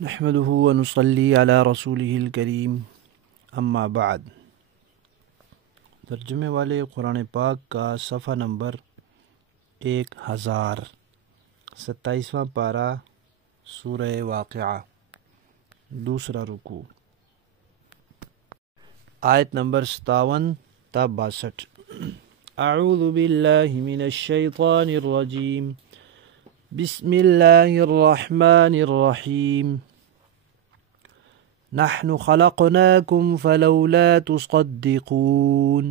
نحمده ونصلي على رسوله الکریم اما بعد۔ ترجمے والے قرآن پاک کا صفحہ نمبر 1000، 27واں پارہ، سورہ واقعہ، دوسرا رکوع، آیت نمبر 57 تا 62۔ اعوذ باللہ من الشیطان الرجیم، بسم اللہ الرحمن الرحیم۔ نحن خلقناكم فلولا تصدقون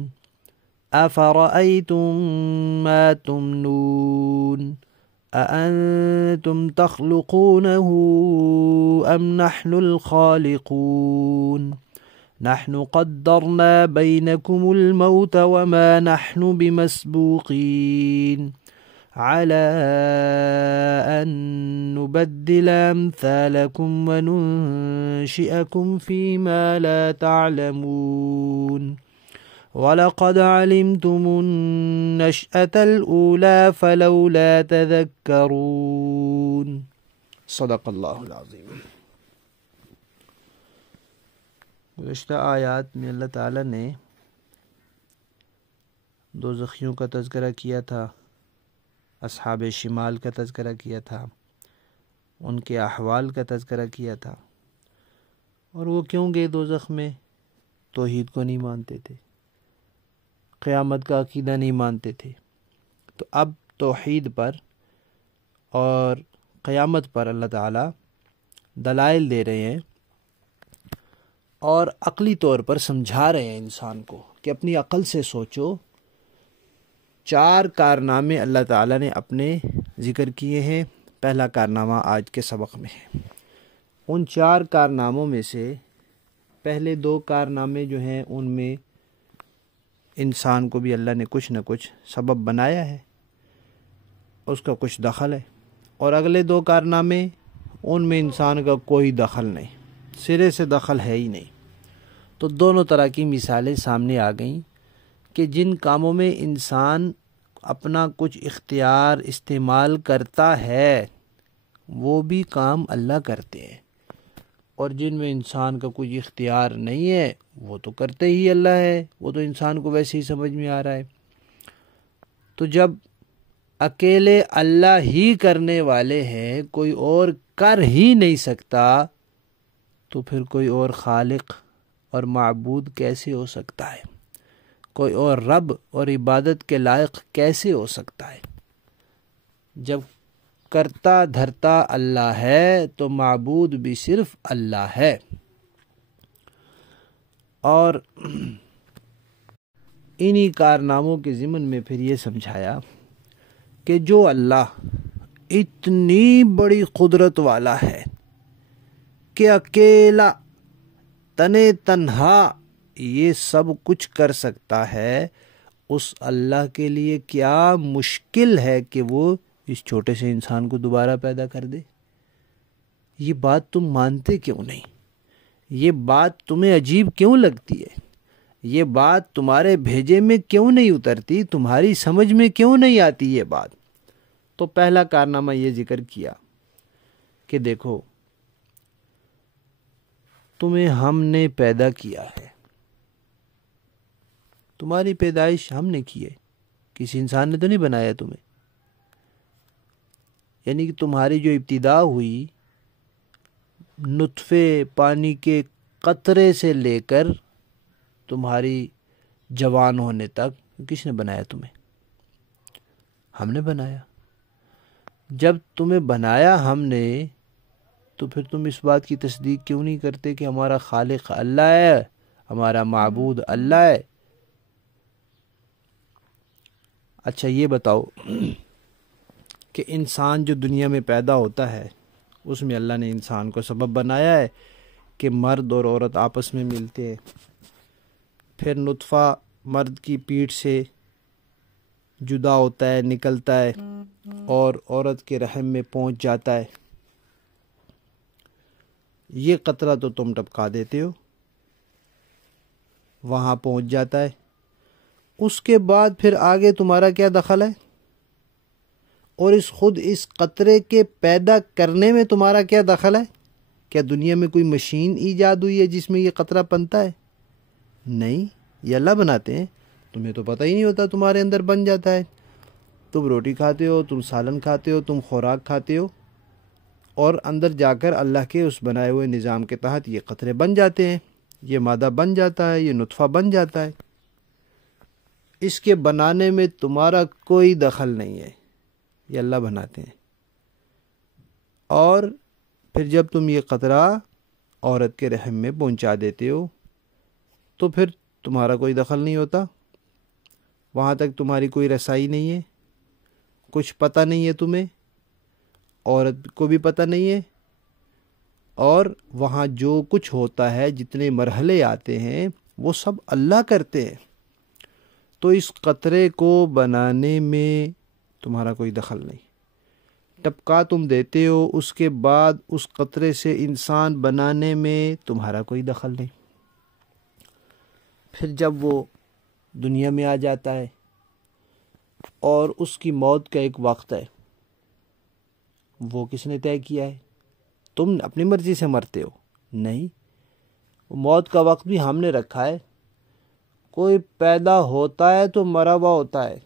أفرأيتم ما تمنون أأنتم تخلقونه أم نحن الخالقون نحن قدرنا بينكم الموت وما نحن بمسبوقين على أن نبدل أمثالكم وننشئكم فيما لا تعلمون ولقد علمتم النشأة الأولى فلولا تذكرون۔ صدق اللہ العظیم۔ گزشتہ آیات میں اللہ تعالیٰ نے دوزخیوں کا تذکرہ کیا تھا، اصحاب شمال کا تذکرہ کیا تھا، ان کے احوال کا تذکرہ کیا تھا، اور وہ کیوں گئے دوزخ میں؟ توحید کو نہیں مانتے تھے، قیامت کا عقیدہ نہیں مانتے تھے۔ تو اب توحید پر اور قیامت پر اللہ تعالیٰ دلائل دے رہے ہیں اور عقلی طور پر سمجھا رہے ہیں انسان کو کہ اپنی عقل سے سوچو۔ 4 کارنامے اللہ تعالیٰ نے اپنے ذکر کیے ہیں، پہلا کارنامہ آج کے سبق میں ہے۔ ان 4 کارناموں میں سے پہلے 2 کارنامے جو ہیں ان میں انسان کو بھی اللہ نے کچھ نہ کچھ سبب بنایا ہے، اس کا کچھ دخل ہے، اور اگلے 2 کارنامے ان میں انسان کا کوئی دخل نہیں، سرے سے دخل ہے ہی نہیں۔ تو دونوں طرح کی مثالیں سامنے آ گئیں کہ جن کاموں میں انسان اپنا کچھ اختیار استعمال کرتا ہے وہ بھی کام اللہ کرتے ہیں، اور جن میں انسان کا کوئی اختیار نہیں ہے وہ تو کرتے ہی اللہ ہے، وہ تو انسان کو ویسے ہی سمجھ میں آ رہا ہے۔ تو جب اکیلے اللہ ہی کرنے والے ہیں، کوئی اور کر ہی نہیں سکتا، تو پھر کوئی اور خالق اور معبود کیسے ہو سکتا ہے؟ کوئی اور رب اور عبادت کے لائق کیسے ہو سکتا ہے؟ جب کرتا دھرتا اللہ ہے تو معبود بھی صرف اللہ ہے۔ اور انہی کارناموں کے ضمن میں پھر یہ سمجھایا کہ جو اللہ اتنی بڑی قدرت والا ہے کہ اکیلا تنے تنہا یہ سب کچھ کر سکتا ہے، اس اللہ کے لیے کیا مشکل ہے کہ وہ اس چھوٹے سے انسان کو دوبارہ پیدا کر دے؟ یہ بات تم مانتے کیوں نہیں؟ یہ بات تمہیں عجیب کیوں لگتی ہے؟ یہ بات تمہارے بھیجے میں کیوں نہیں اترتی؟ تمہاری سمجھ میں کیوں نہیں آتی یہ بات؟ تو پہلا کارنامہ یہ ذکر کیا کہ دیکھو تمہیں ہم نے پیدا کیا ہے، تمہاری پیدائش ہم نے کی ہے، کسی انسان نے تو نہیں بنایا تمہیں۔ یعنی کہ تمہاری جو ابتدا ہوئی نطفے پانی کے قطرے سے لے کر تمہاری جوان ہونے تک کس نے بنایا تمہیں؟ ہم نے بنایا۔ جب تمہیں بنایا ہم نے تو پھر تم اس بات کی تصدیق کیوں نہیں کرتے کہ ہمارا خالق اللہ ہے، ہمارا معبود اللہ ہے؟ اچھا یہ بتاؤ کہ انسان جو دنیا میں پیدا ہوتا ہے اس میں اللہ نے انسان کو سبب بنایا ہے کہ مرد اور عورت آپس میں ملتے ہیں، پھر نطفہ مرد کی پیٹھ سے جدا ہوتا ہے، نکلتا ہے اور عورت کے رحم میں پہنچ جاتا ہے۔ یہ قطرہ تو تم ٹپکا دیتے ہو، وہاں پہنچ جاتا ہے، اس کے بعد پھر آگے تمہارا کیا دخل ہے؟ اور خود اس قطرے کے پیدا کرنے میں تمہارا کیا دخل ہے؟ کیا دنیا میں کوئی مشین ایجاد ہوئی ہے جس میں یہ قطرہ بنتا ہے؟ نہیں، یہ اللہ بناتے ہیں، تمہیں تو پتہ ہی نہیں ہوتا، تمہارے اندر بن جاتا ہے۔ تم روٹی کھاتے ہو، تم سالن کھاتے ہو، تم خوراک کھاتے ہو، اور اندر جا کر اللہ کے اس بنائے ہوئے نظام کے تحت یہ قطرے بن جاتے ہیں، یہ مادہ بن جاتا ہے، یہ نطفہ بن جاتا ہے۔ اس کے بنانے میں تمہارا کوئی دخل نہیں ہے، یہ اللہ بناتے ہیں۔ اور پھر جب تم یہ قطرہ عورت کے رحم میں پہنچا دیتے ہو تو پھر تمہارا کوئی دخل نہیں ہوتا، وہاں تک تمہاری کوئی رسائی نہیں ہے، کچھ پتہ نہیں ہے تمہیں، عورت کو بھی پتہ نہیں ہے، اور وہاں جو کچھ ہوتا ہے، جتنے مرحلے آتے ہیں، وہ سب اللہ کرتے ہیں۔ تو اس قطرے کو بنانے میں تمہارا کوئی دخل نہیں، ٹپکا تم دیتے ہو، اس کے بعد اس قطرے سے انسان بنانے میں تمہارا کوئی دخل نہیں۔ پھر جب وہ دنیا میں آ جاتا ہے اور اس کی موت کا ایک وقت ہے، وہ کس نے طے کیا ہے؟ تم اپنی مرضی سے مرتے ہو؟ نہیں، وہ موت کا وقت بھی ہم نے رکھا ہے۔ کوئی پیدا ہوتا ہے تو مرا ہوا ہوتا ہے،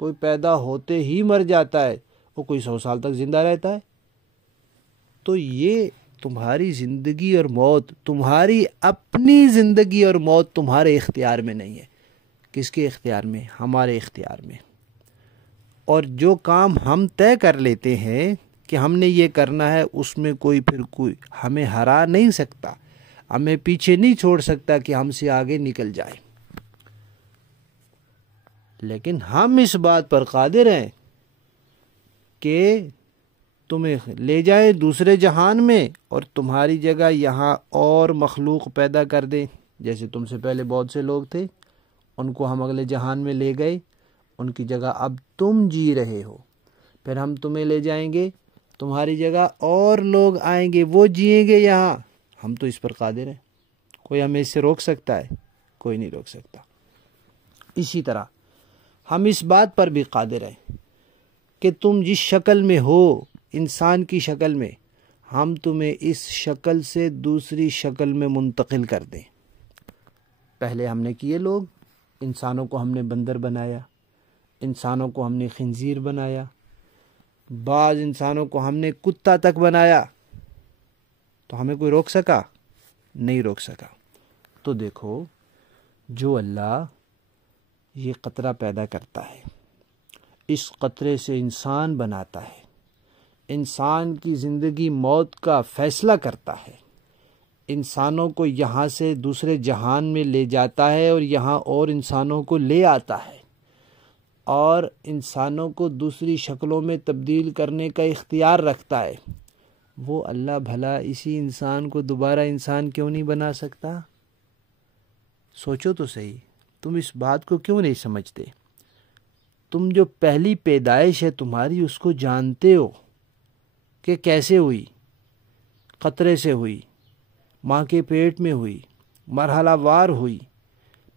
کوئی پیدا ہوتے ہی مر جاتا ہے، وہ کوئی 100 سال تک زندہ رہتا ہے۔ تو یہ تمہاری زندگی اور موت، تمہاری اپنی زندگی اور موت تمہارے اختیار میں نہیں ہے۔ کس کے اختیار میں؟ ہمارے اختیار میں۔ اور جو کام ہم طے کر لیتے ہیں کہ ہم نے یہ کرنا ہے، اس میں کوئی ہمیں ہرا نہیں سکتا، ہمیں پیچھے نہیں چھوڑ سکتا کہ ہم سے آگے نکل جائے۔ لیکن ہم اس بات پر قادر ہیں کہ تمہیں لے جائیں دوسرے جہان میں اور تمہاری جگہ یہاں اور مخلوق پیدا کر دیں۔ جیسے تم سے پہلے بہت سے لوگ تھے، ان کو ہم اگلے جہان میں لے گئے، ان کی جگہ اب تم جی رہے ہو، پھر ہم تمہیں لے جائیں گے، تمہاری جگہ اور لوگ آئیں گے، وہ جئیں گے یہاں۔ ہم تو اس پر قادر ہیں، کوئی ہمیں اس سے روک سکتا ہے؟ کوئی نہیں روک سکتا۔ اسی طرح ہم اس بات پر بھی قادر ہیں کہ تم جس شکل میں ہو، انسان کی شکل میں، ہم تمہیں اس شکل سے دوسری شکل میں منتقل کر دیں۔ پہلے ہم نے کیے لوگ، انسانوں کو ہم نے بندر بنایا، انسانوں کو ہم نے خنزیر بنایا، بعض انسانوں کو ہم نے کتا تک بنایا، تو ہمیں کوئی روک سکا؟ نہیں روک سکا۔ تو دیکھو، جو اللہ یہ قطرہ پیدا کرتا ہے، اس قطرے سے انسان بناتا ہے، انسان کی زندگی موت کا فیصلہ کرتا ہے، انسانوں کو یہاں سے دوسرے جہان میں لے جاتا ہے اور یہاں اور انسانوں کو لے آتا ہے، اور انسانوں کو دوسری شکلوں میں تبدیل کرنے کا اختیار رکھتا ہے، وہ اللہ بھلا اسی انسان کو دوبارہ انسان کیوں نہیں بنا سکتا؟ سوچو تو صحیح، تم اس بات کو کیوں نہیں سمجھتے؟ تم جو پہلی پیدائش ہے تمہاری، اس کو جانتے ہو کہ کیسے ہوئی؟ قطرے سے ہوئی، ماں کے پیٹ میں ہوئی، مرحلہ وار ہوئی،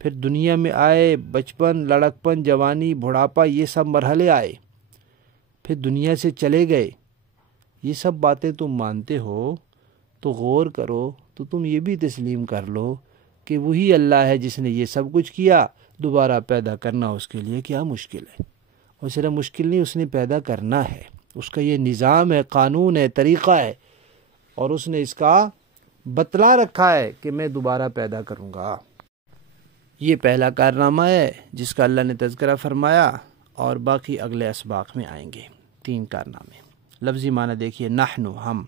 پھر دنیا میں آئے، بچپن، لڑکپن، جوانی، بڑھاپا، یہ سب مرحلے آئے، پھر دنیا سے چلے گئے۔ یہ سب باتیں تم مانتے ہو تو غور کرو تو تم یہ بھی تسلیم کر لو کہ وہی اللہ ہے جس نے یہ سب کچھ کیا۔ دوبارہ پیدا کرنا اس کے لیے کیا مشکل ہے؟ اور صرف مشکل نہیں، اس نے پیدا کرنا ہے، اس کا یہ نظام ہے، قانون ہے، طریقہ ہے، اور اس نے اس کا بتلا رکھا ہے کہ میں دوبارہ پیدا کروں گا۔ یہ پہلا کارنامہ ہے جس کا اللہ نے تذکرہ فرمایا، اور باقی اگلے اسباق میں آئیں گے 3 کارنامے۔ لفظی معنی دیکھیے، نحن، ہم،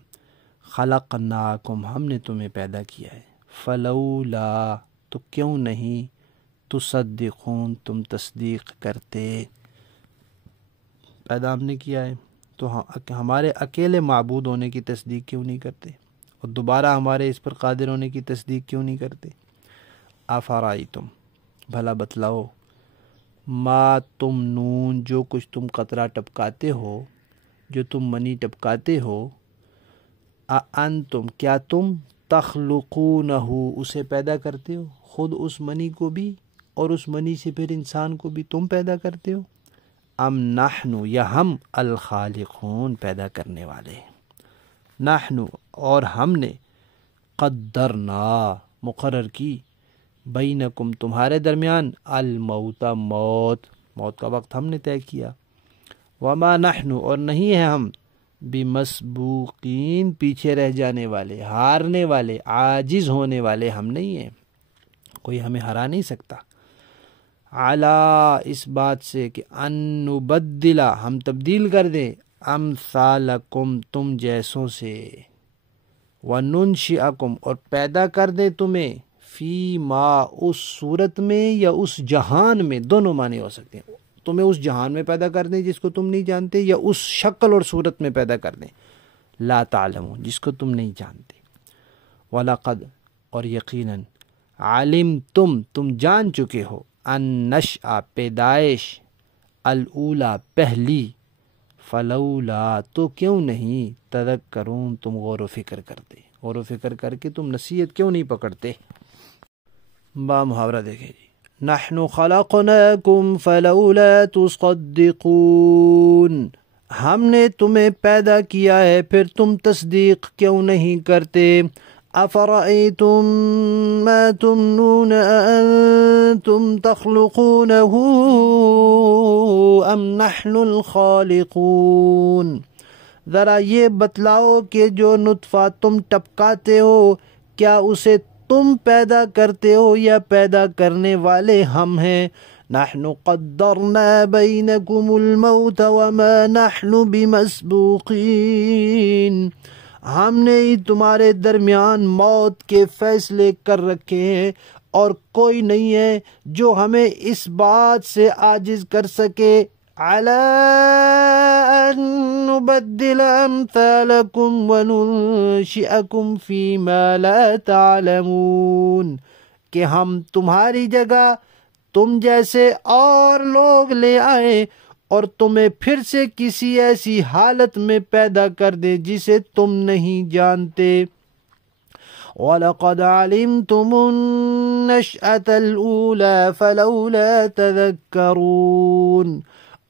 خلقناکم، ہم نے تمہیں پیدا کیا ہے، فلولا، تو کیوں نہیں، تصدقون، تم تصدیق کرتے۔ پیدا ہم نے کیا ہے تو ہمارے اکیلے معبود ہونے کی تصدیق کیوں نہیں کرتے، اور دوبارہ ہمارے اس پر قادر ہونے کی تصدیق کیوں نہیں کرتے؟ افرائیتم، بھلا بتلاؤ، ما تمنون، جو کچھ تم قطرہ ٹپکاتے ہو، جو تم منی ٹپکاتے ہو، انتم، کیا تم، تخلقونہ، اسے پیدا کرتے ہو، خود اس منی کو بھی اور اس منی سے پھر انسان کو بھی تم پیدا کرتے ہو، ام نحن، یا ہم، الخالقون، پیدا کرنے والے ہیں۔ نحن، اور ہم نے، قدرنا مقرر کی بینکم تمہارے درمیان الموت موت کا وقت ہم نے طے کیا، وما نحن اور نہیں ہے ہم بمسبوقین پیچھے رہ جانے والے، ہارنے والے، عاجز ہونے والے ہم نہیں ہیں، کوئی ہمیں ہرا نہیں سکتا، علی اس بات سے کہ ان نبدل ہم تبدیل کر دیں امثالکم تم جیسوں سے، وننشئکم اور پیدا کر دیں تمہیں فی ما اس صورت میں یا اس جہان میں، دونوں معنی ہو سکتے ہیں، تمہیں اس جہان میں پیدا کر دیں جس کو تم نہیں جانتے، یا اس شکل اور صورت میں پیدا کر دیں لا تعلمون جس کو تم نہیں جانتے، وَلَقَدْ اور یقیناً علمتم تم جان چکے ہو النشأ پیدائش الاولی پہلی، فلولا تو کیوں نہیں تذکرون تم غور و فکر کرتے، غور و فکر کر کے تم نصیحت کیوں نہیں پکڑتے۔ با محاورہ دیکھیں جی، نحن خلقناکم فلولا تصدقون ہم نے تمہیں پیدا کیا ہے پھر تم تصدیق کیوں نہیں کرتے، افرأیتم ما تمنون انتم تخلقونہ ام نحن الخالقون ذرا یہ بتلاؤ کہ جو نطفہ تم ٹپکاتے ہو کیا اسے تم پیدا کرتے ہو یا پیدا کرنے والے ہم ہیں، نحن قدرنا بینکم الموت وما نحن بمسبوقین ہم نے ہی تمہارے درمیان موت کے فیصلے کر رکھے ہیں اور کوئی نہیں ہے جو ہمیں اس بات سے عاجز کر سکے، علی ان نبدل امثالکم وننشئکم فیما لا تعلمون کہ ہم تمہاری جگہ تم جیسے اور لوگ لے آئیں اور تمہیں پھر سے کسی ایسی حالت میں پیدا کر دیں جسے تم نہیں جانتے، وَلَقَدْ عَلِمْتُمُ النَّشْأَةَ الْأُولَى فَلَوْلَا تَذَكَّرُونَ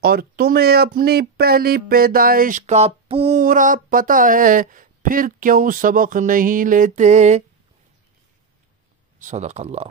اور تمہیں اپنی پہلی پیدائش کا پورا پتہ ہے پھر کیوں سبق نہیں لیتے۔ صدق اللہ۔